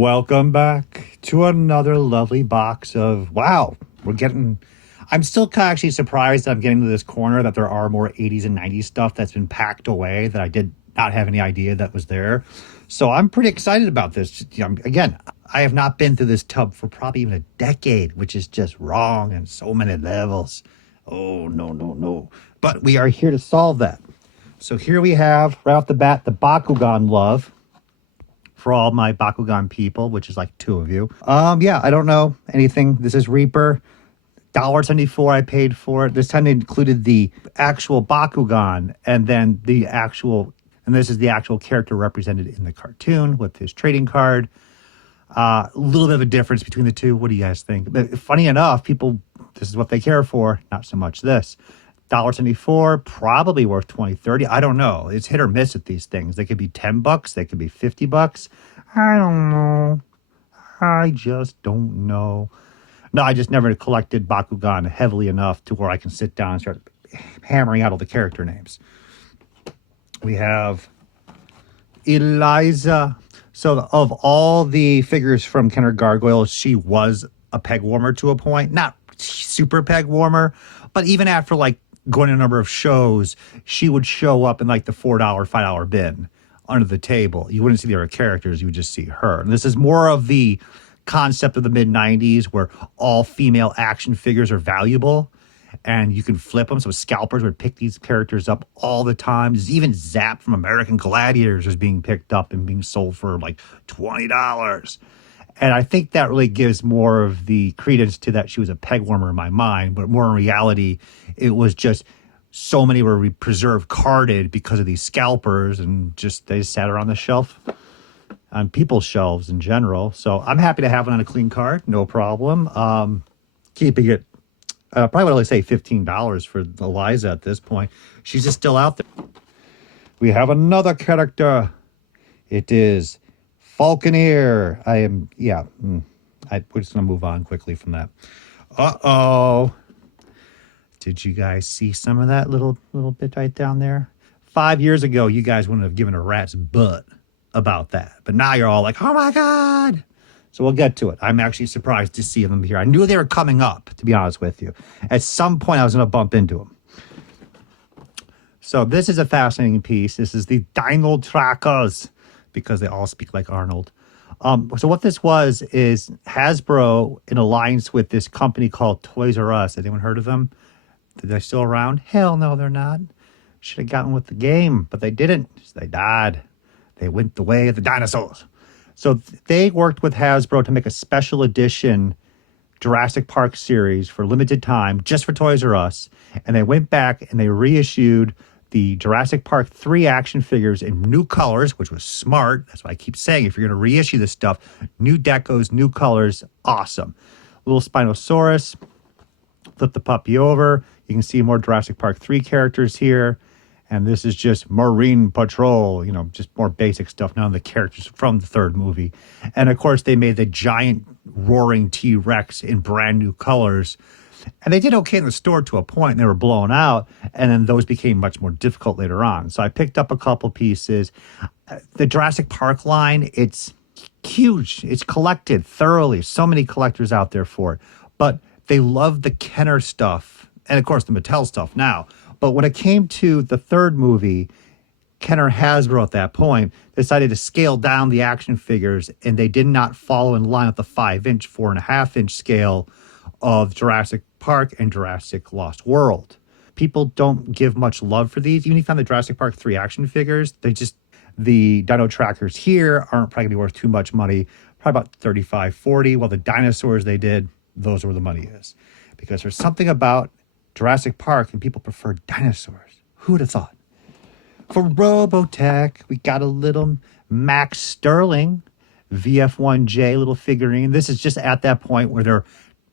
Welcome back to another lovely box of, wow, I'm still actually surprised that I'm getting to this corner that there are more 80s and 90s stuff that's been packed away that I did not have any idea that was there. So I'm pretty excited about this. Again, I have not been through this tub for probably even a decade, which is just wrong on so many levels. Oh, no, no, no. But we are here to solve that. So here we have, right off the bat, the Bakugan love. For all my Bakugan people, which is like 2 of you. Yeah, I don't know anything. This is Reaper. $1.74 I paid for it. This time they included the actual Bakugan and then this is the actual character represented in the cartoon with his trading card. A little bit of a difference between the two. What do you guys think? But funny enough, this is what they care for, not so much this. $1.74, probably worth $20, $30. I don't know. It's hit or miss at these things. They could be $10, they could be $50. I don't know. I just don't know. No, I just never collected Bakugan heavily enough to where I can sit down and start hammering out all the character names. We have Eliza. So of all the figures from Kenner Gargoyle, she was a peg warmer to a point. Not super peg warmer, but even after going to a number of shows, she would show up in the $4, $5 bin under the table. You wouldn't see the other characters, you would just see her. And this is more of the concept of the mid-90s where all female action figures are valuable and you can flip them. So scalpers would pick these characters up all the time. Even Zap from American Gladiators was being picked up and being sold for $20. And I think that really gives more of the credence to that she was a peg warmer in my mind, but more in reality, it was just so many were preserved carded because of these scalpers and they sat around the shelf on people's shelves in general. So I'm happy to have it on a clean card, no problem. Keeping it, probably would only say $15 for Eliza at this point. She's just still out there. We have another character. It is Falconeer. We're just going to move on quickly from that. Uh-oh. Did you guys see some of that little bit right down there? 5 years ago, you guys wouldn't have given a rat's butt about that. But now you're all like, oh my God. So we'll get to it. I'm actually surprised to see them here. I knew they were coming up, to be honest with you. At some point, I was going to bump into them. So this is a fascinating piece. This is the Dino Trackers, because they all speak like Arnold. So what this was is Hasbro in alliance with this company called Toys R Us. Has anyone heard of them? Are they still around? Hell no, they're not. Should have gotten with the game, but they didn't. They died. They went the way of the dinosaurs. So they worked with Hasbro to make a special edition Jurassic Park series for limited time, just for Toys R Us. And they went back and they reissued the Jurassic Park 3 action figures in new colors, which was smart. That's why I keep saying, if you're going to reissue this stuff, new decos, new colors, awesome. Little Spinosaurus. Flip the puppy over. You can see more Jurassic Park 3 characters here. And this is just Marine Patrol, just more basic stuff. None of the characters from the 3rd movie. And of course, they made the giant roaring T-Rex in brand new colors. And they did okay in the store to a point, and they were blown out, and then those became much more difficult later on. So I picked up a couple pieces. The Jurassic Park line, it's huge. It's collected thoroughly. So many collectors out there for it. But they love the Kenner stuff, and of course the Mattel stuff now. But when it came to the 3rd movie, Kenner Hasbro at that point decided to scale down the action figures, and they did not follow in line with the 5-inch, 4.5-inch scale of Jurassic Park and Jurassic Lost World. People don't give much love for these. Even if you found the Jurassic Park 3 action figures, the Dino Trackers here aren't probably going to be worth too much money, probably about $35, $40, while the dinosaurs they did, those are where the money is. Because there's something about Jurassic Park and people prefer dinosaurs. Who would have thought? For Robotech, we got a little Max Sterling VF1J little figurine. This is just at that point where they're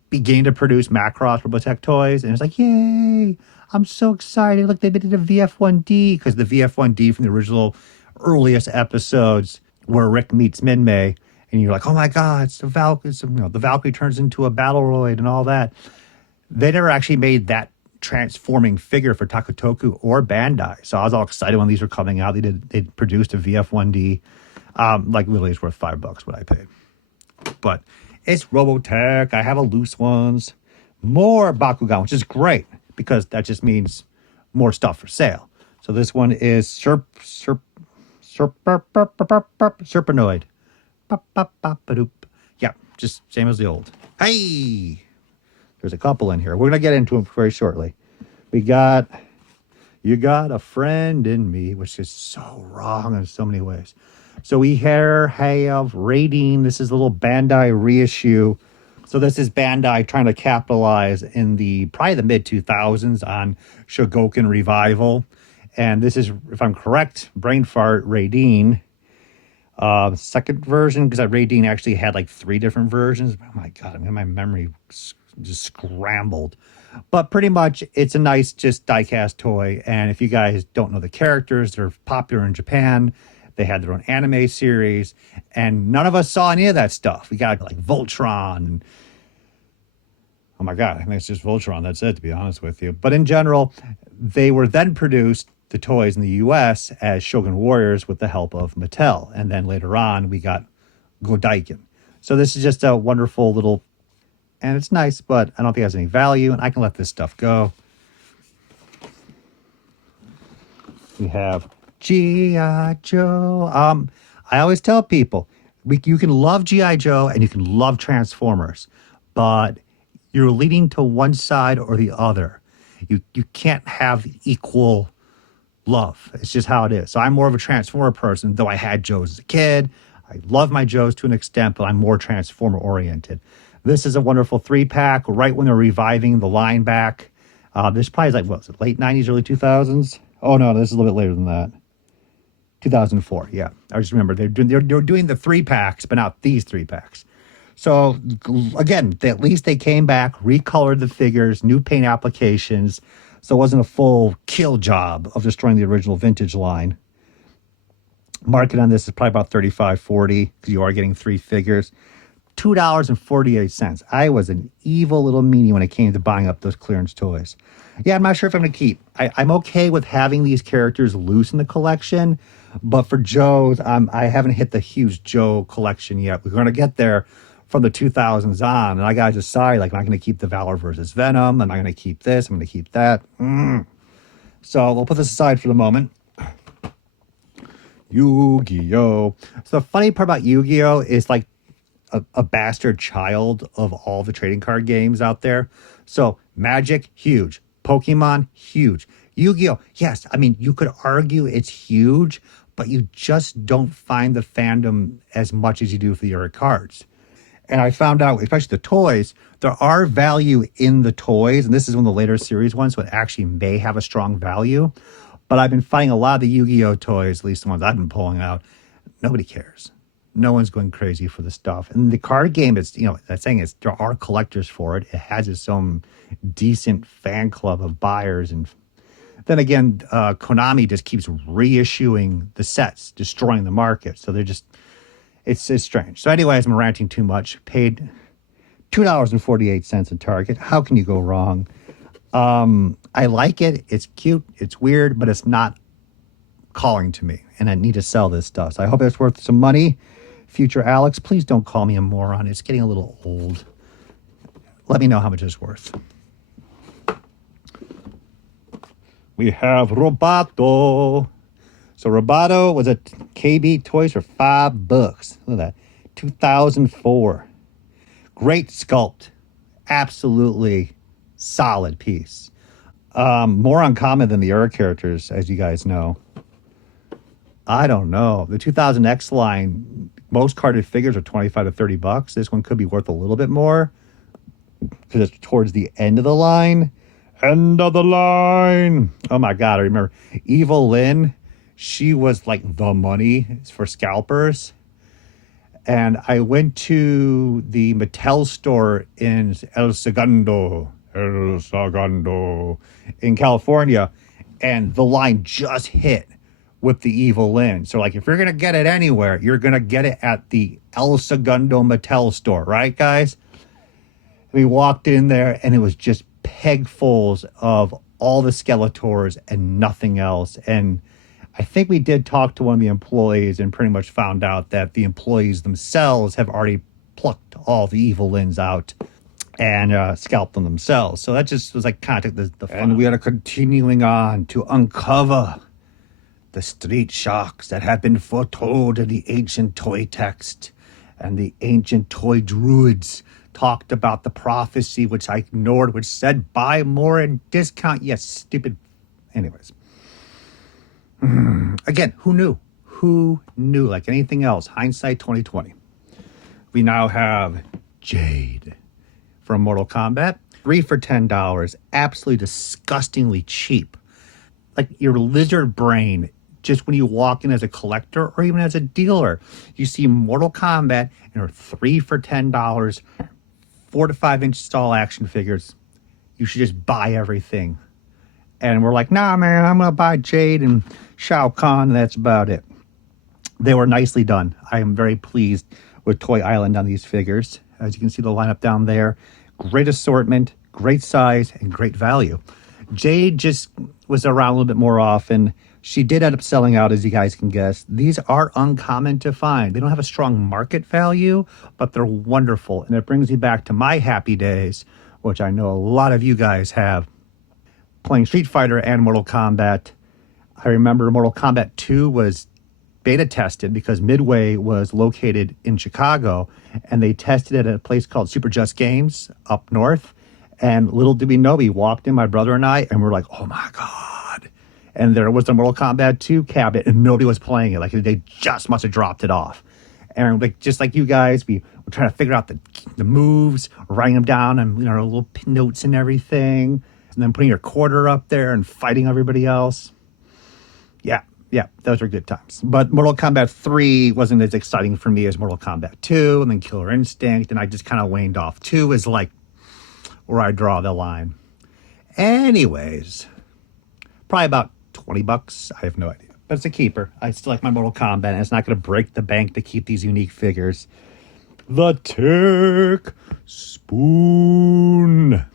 beginning to produce Macross Robotech toys. And it's like, yay, I'm so excited. Look, they did a VF1D, because the VF1D from the original earliest episodes where Rick meets Minmay. And you're like, oh my God, it's the Valkyrie. The Valkyrie turns into a Battleroid and all that. They never actually made that transforming figure for Takutoku or Bandai. So I was all excited when these were coming out. They produced a VF1D. Literally it's worth $5 what I paid. But it's Robotech. I have a loose ones. More Bakugan, which is great because that just means more stuff for sale. So this one is Serpenoid. Yeah, just same as the old. Hey, there's a couple in here. We're gonna get into them very shortly. We got You Got a Friend in Me, which is so wrong in so many ways. So we here have Raiding. This is a little Bandai reissue. So this is Bandai trying to capitalize in probably the mid 2000s on Shogoken revival. And this is, if I'm correct, brain fart, Raiding. Second version, because Raiding actually had like 3 different versions. Oh my God, I mean, my memory just scrambled. But pretty much it's a nice just die-cast toy. And if you guys don't know the characters, they're popular in Japan. They had their own anime series. And none of us saw any of that stuff. We got like Voltron. And, oh my God, I think it's just Voltron. That's it, to be honest with you. But in general, they were then produced, the toys in the US, as Shogun Warriors with the help of Mattel. And then later on, we got Godaiken. So this is just a wonderful little, and it's nice, but I don't think it has any value, and I can let this stuff go. We have G.I. Joe. I always tell people, you can love G.I. Joe and you can love Transformers, but you're leaning to one side or the other. You can't have equal love. It's just how it is. So I'm more of a Transformer person, though I had Joes as a kid. I love my Joes to an extent, but I'm more Transformer oriented. This is a wonderful 3-pack right when they're reviving the line back. This probably is like, what was it, late 90s, early 2000s? Oh, no, this is a little bit later than that. 2004, yeah. I just remember they're doing the 3-packs, but not these 3-packs. So, again, at least they came back, recolored the figures, new paint applications, so it wasn't a full kill job of destroying the original vintage line. Market on this is probably about $35-40 because you are getting 3 figures. $2.48. I was an evil little meanie when it came to buying up those clearance toys. Yeah, I'm not sure if I'm going to keep. I'm okay with having these characters loose in the collection, but for Joe's, I haven't hit the huge Joe collection yet. We're going to get there from the 2000s on, and I got to decide, like, am I going to keep the Valor versus Venom? Am I going to keep this? I'm going to keep that. So we'll put this aside for the moment. Yu-Gi-Oh! So the funny part about Yu-Gi-Oh! Is, like, a bastard child of all the trading card games out there. So Magic, huge. Pokemon, huge. Yu-Gi-Oh! Yes, I mean, you could argue it's huge, but you just don't find the fandom as much as you do for the other cards. And I found out, especially the toys, there are value in the toys, and this is one of the later series ones, so it actually may have a strong value. But I've been finding a lot of the Yu-Gi-Oh! Toys, at least the ones I've been pulling out, nobody cares. No one's going crazy for the stuff. And the card game is, that saying is there are collectors for it. It has its own decent fan club of buyers. And then again, Konami just keeps reissuing the sets, destroying the market. So they're just, it's strange. So anyways, I'm ranting too much. Paid $2.48 at Target. How can you go wrong? I like it. It's cute. It's weird, but it's not calling to me. And I need to sell this stuff. So I hope it's worth some money. Future Alex, please don't call me a moron. It's getting a little old. Let me know how much it's worth. We have Roboto. So Roboto was at KB Toys for $5. Look at that. 2004. Great sculpt. Absolutely solid piece. More uncommon than the other characters, as you guys know. I don't know. The 2000X line, most carded figures are $25 to $30. This one could be worth a little bit more because it's towards the end of the line. End of the line. Oh my God, I remember Evil Lynn. She was like the money for scalpers. And I went to the Mattel store in El Segundo, in California, and the line just hit with the Evil Lynn. So, like, if you're going to get it anywhere, you're going to get it at the El Segundo Mattel store, right, guys? We walked in there, and it was just pegfuls of all the Skeletors and nothing else. And I think we did talk to one of the employees and pretty much found out that the employees themselves have already plucked all the evil limbs out and scalped them themselves. So that just was like kind of the fun. And we are continuing on to uncover the street sharks that have been foretold in the ancient toy text. And the ancient toy druids talked about the prophecy, which I ignored, which said buy more and discount. Yes, stupid. Anyways. Again, who knew? Who knew? Like anything else, hindsight 2020. We now have Jade from Mortal Kombat. 3 for $10. Absolutely disgustingly cheap. Like your lizard brain, just when you walk in as a collector or even as a dealer, you see Mortal Kombat and are 3 for $10, 4 to 5 inch tall action figures. You should just buy everything. And we're like, nah, man, I'm going to buy Jade and Shao Kahn. And that's about it. They were nicely done. I am very pleased with Toy Island on these figures. As you can see the lineup down there. Great assortment, great size, and great value. Jade just was around a little bit more often. She did end up selling out, as you guys can guess. These are uncommon to find. They don't have a strong market value, but they're wonderful. And it brings me back to my happy days, which I know a lot of you guys have, playing Street Fighter and Mortal Kombat. I remember Mortal Kombat 2 was beta tested because Midway was located in Chicago, and they tested it at a place called Super Just Games up north. And little did we know, we walked in, my brother and I, and we're like, oh my God. And there was the Mortal Kombat 2 cabinet, and nobody was playing it. Like they just must have dropped it off. And like just like you guys, we were trying to figure out the moves, writing them down and little notes and everything. And then putting your quarter up there and fighting everybody else. Yeah, those were good times. But Mortal Kombat 3 wasn't as exciting for me as Mortal Kombat 2 and then Killer Instinct. And I just kind of waned off. 2 is like where I draw the line. Anyways, probably about $20. I have no idea. But it's a keeper. I still like my Mortal Kombat, and it's not going to break the bank to keep these unique figures. The Tick Spoon.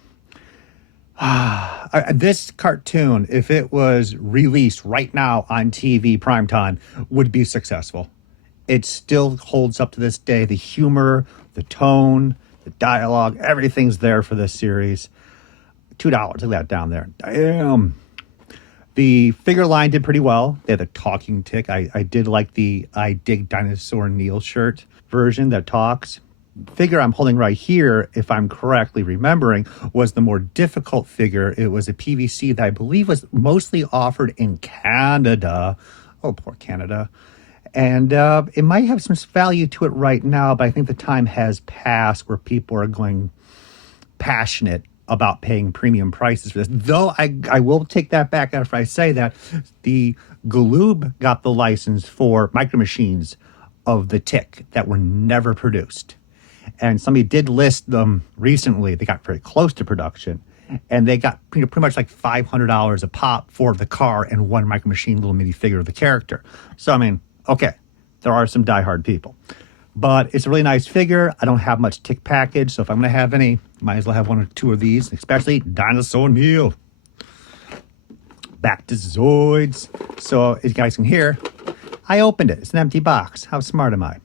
This cartoon, if it was released right now on TV primetime, would be successful. It still holds up to this day. The humor, the tone, the dialogue, everything's there for this series. $2. Look at that down there. Damn. The figure line did pretty well. They had the talking tick. I did like the I Dig Dinosaur Neil shirt version that talks. Figure I'm holding right here, if I'm correctly remembering, was the more difficult figure. It was a PVC that I believe was mostly offered in Canada. Oh, poor Canada. And it might have some value to it right now, but I think the time has passed where people are going passionate about paying premium prices for this. Though I will take that back after I say that. The Galoob got the license for Micro Machines of the Tick that were never produced. And somebody did list them recently. They got very close to production. And they got pretty much like $500 a pop for the car and one Micro Machine little mini figure of the character. So, I mean, okay, there are some diehard people. But it's a really nice figure. I don't have much Tick package, so if I'm going to have any, might as well have one or two of these, especially Dinosaur Neil. Back to Zoids. So, as you guys can hear, I opened it. It's an empty box. How smart am I?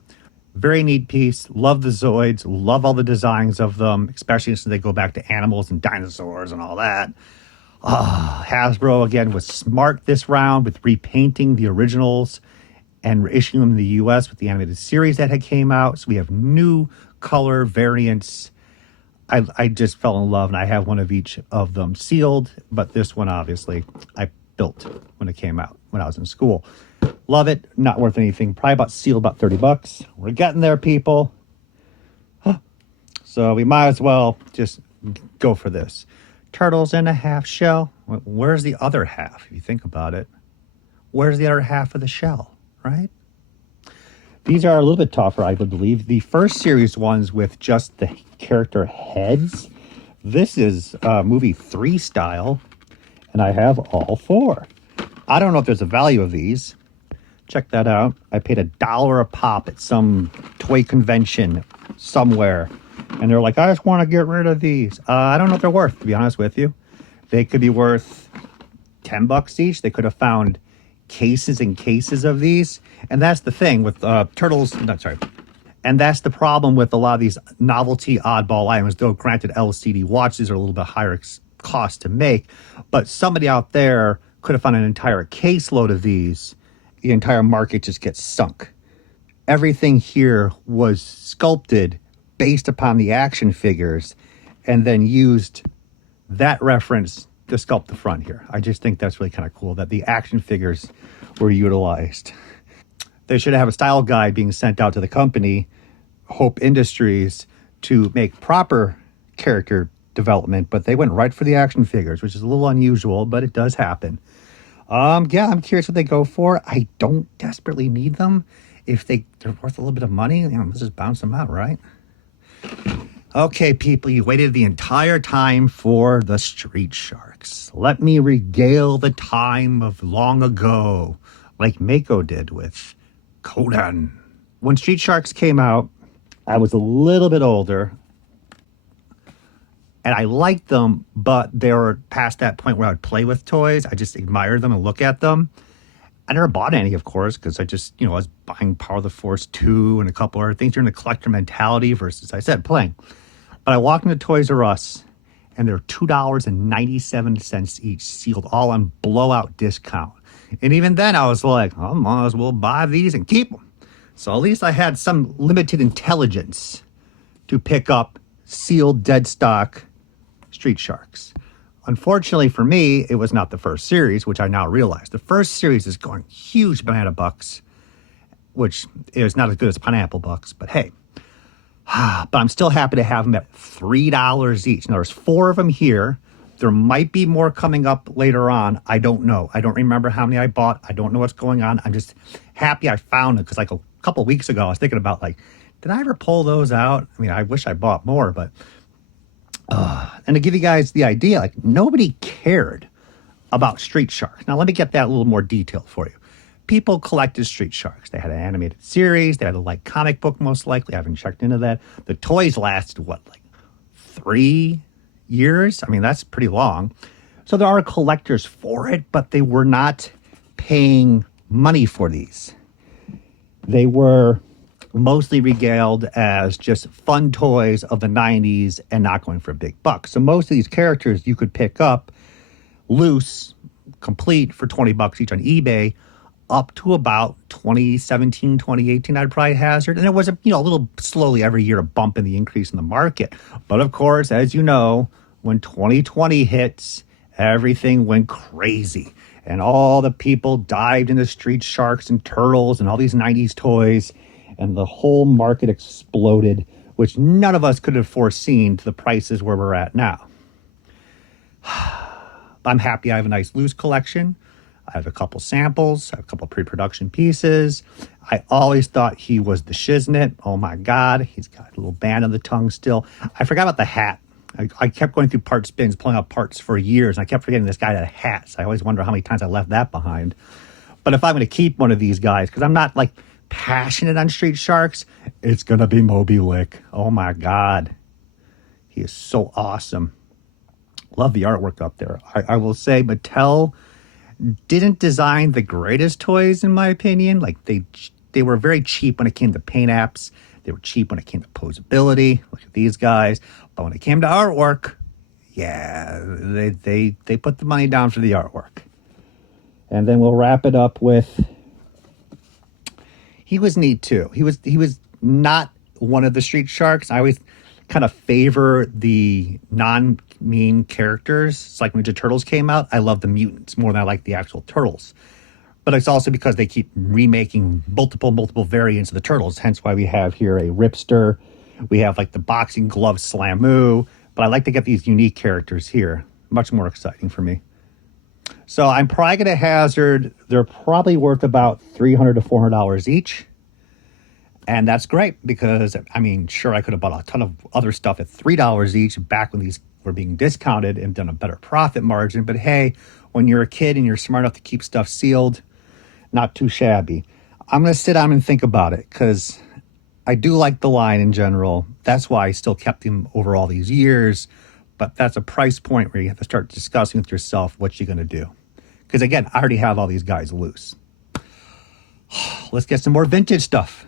Very neat piece. Love the Zoids. Love all the designs of them, especially since they go back to animals and dinosaurs and all that. Hasbro, again, was smart this round with repainting the originals and issuing them in the U.S. with the animated series that had came out. So we have new color variants. I just fell in love, and I have one of each of them sealed. But this one, obviously, I built when it came out when I was in school. Love it. Not worth anything. Probably about sealed about $30. We're getting there, people. So we might as well just go for this. Turtles in a half shell. Where's the other half, if you think about it? Where's the other half of the shell, right? These are a little bit tougher, I would believe. The first series ones with just the character heads. This is movie 3 style, and I have all 4. I don't know if there's a value of these. Check that out. I paid $1 a pop at some toy convention somewhere. And they're like, I just want to get rid of these. I don't know what they're worth, to be honest with you. They could be worth $10 each. They could have found cases and cases of these. And that's the thing with turtles. No, sorry. And that's the problem with a lot of these novelty oddball items, though granted LCD watches are a little bit higher cost to make, but somebody out there could have found an entire caseload of these. The entire market just gets sunk. Everything here was sculpted based upon the action figures and then used that reference to sculpt the front here. I just think that's really kind of cool that the action figures were utilized. They should have a style guide being sent out to the company, Hope Industries, to make proper character development, but they went right for the action figures, which is a little unusual, but it does happen. Yeah, I'm curious what they go for. I don't desperately need them. If they're worth a little bit of money, let's just bounce them out, right? Okay, people, you waited the entire time for the Street Sharks. Let me regale the time of long ago, like Mako did with Conan. When Street Sharks came out, I was a little bit older, and I liked them, but they were past that point where I would play with toys. I just admired them and look at them. I never bought any, of course, because I just, I was buying Power of the Force 2 and a couple other things during the collector mentality versus, I said, playing. But I walked into Toys R Us, and they're $2.97 each, sealed, all on blowout discount. And even then, I was like, I might as well buy these and keep them. So at least I had some limited intelligence to pick up sealed dead stock Street Sharks. Unfortunately for me, it was not the first series, which I now realize. The first series is going huge banana bucks, which is not as good as pineapple bucks, but hey. But I'm still happy to have them at $3 each. Now, there's 4 of them here. There might be more coming up later on. I don't know. I don't remember how many I bought. I don't know what's going on. I'm just happy I found it because like a couple weeks ago, I was thinking about like, did I ever pull those out? I mean, I wish I bought more, but... and to give you guys the idea, like nobody cared about Street Sharks. Now, let me get that a little more detailed for you. People collected Street Sharks. They had an animated series. They had a light comic book, most likely. I haven't checked into that. The toys lasted, what, like 3 years? I mean, that's pretty long. So there are collectors for it, but they were not paying money for these. They were mostly regaled as just fun toys of the 90s and not going for a big buck. So most of these characters you could pick up loose, complete for $20 each on eBay, up to about 2017, 2018, I'd probably hazard. And it was a little slowly every year a bump in the increase in the market. But of course, as you know, when 2020 hits, everything went crazy. And all the people dived into Street Sharks and Turtles and all these 90s toys. And the whole market exploded, which none of us could have foreseen to the prices where we're at now. I'm happy I have a nice loose collection. I have a couple samples. I have a couple pre-production pieces. I always thought he was the shiznit. Oh my God, he's got a little band on the tongue still. I forgot about the hat. I kept going through part spins, pulling out parts for years, and I kept forgetting this guy had a hat. So I always wonder how many times I left that behind. But if I'm going to keep one of these guys, because I'm not like passionate on Street Sharks, it's going to be Moby Lick. Oh my God. He is so awesome. Love the artwork up there. I will say Mattel didn't design the greatest toys, in my opinion. Like they were very cheap when it came to paint apps. They were cheap when it came to posability. Look at these guys. But when it came to artwork, yeah, they put the money down for the artwork. And then we'll wrap it up with, he was neat too. He was not one of the Street Sharks. I always kind of favor the non-mean characters. It's like when Ninja Turtles came out, I love the mutants more than I like the actual turtles. But it's also because they keep remaking multiple variants of the turtles. Hence why we have here a Ripster. We have like the boxing glove Slamoo. But I like to get these unique characters here. Much more exciting for me. So I'm probably going to hazard, they're probably worth about $300 to $400 each. And that's great because, I mean, sure, I could have bought a ton of other stuff at $3 each back when these were being discounted and done a better profit margin. But hey, when you're a kid and you're smart enough to keep stuff sealed, not too shabby. I'm going to sit down and think about it because I do like the line in general. That's why I still kept them over all these years. But that's a price point where you have to start discussing with yourself what you're going to do. Because again, I already have all these guys loose. Let's get some more vintage stuff.